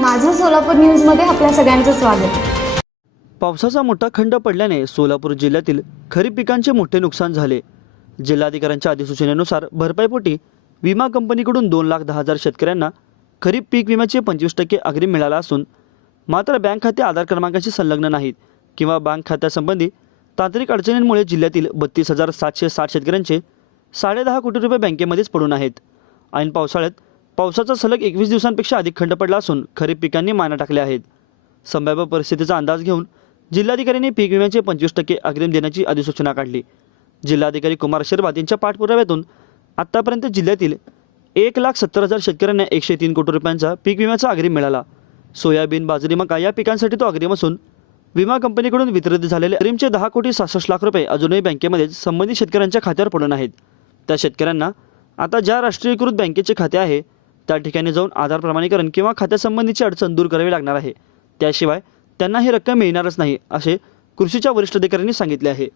माझं सोलापूर न्यूजमध्ये आपल्या सगळ्यांचं स्वागत. पावसाचा मोठा खंड पडल्याने सोलापूर जिल्ह्यातील खरीप पिकांचे मोठे नुकसान झाले. जिल्हाधिकाऱ्यांच्या अधिसूचनेनुसार भरपाईपोटी विमा कंपनीकडून दोन लाख दहा हजार शेतकऱ्यांना खरीप पीक विम्याचे पंचवीस टक्के अग्रिम मिळाला असून मात्र बँक खाते आधार क्रमांकाशी संलग्न नाहीत किंवा बँक खात्यासंबंधी तांत्रिक अडचणींमुळे जिल्ह्यातील बत्तीस हजार सातशे साठ शेतकऱ्यांचे साडेदहा कोटी रुपये बँकेमध्येच पडून आहेत. ऐन पावसाळ्यात पावसाचा सलग एकवीस दिवसांपेक्षा अधिक खंड पडला असून खरीप पिकांनी माना टाकल्या आहेत. संभाव्य परिस्थितीचा अंदाज घेऊन जिल्हाधिकाऱ्यांनी पीक विम्याचे पंचवीस टक्के अग्रिम देण्याची अधिसूचना काढली. जिल्हाधिकारी कुमार शिरभात यांच्या पाठपुराव्यातून आत्तापर्यंत जिल्ह्यातील एक लाख सत्तर हजार शेतकऱ्यांना एकशे तीन कोटी रुपयांचा पीक विम्याचा अग्रिम मिळाला. सोयाबीन बाजरी मका या पिकांसाठी तो अग्रिम असून विमा कंपनीकडून वितरित झालेले अग्रिमचे दहा कोटी सहासष्ट लाख रुपये अजूनही बँकेमध्ये संबंधित शेतकऱ्यांच्या खात्यावर पडून आहेत. त्या शेतकऱ्यांना आता ज्या राष्ट्रीयीकृत बँकेचे खाते आहे त्या ठिकाणी जाऊन आधार प्रमाणीकरण किंवा खात्यासंबंधीची अडचण दूर करावी लागणार आहे. त्याशिवाय त्यांना ही रक्कम मिळणारच नाही असे कृषीच्या वरिष्ठ अधिकाऱ्यांनी सांगितले आहे.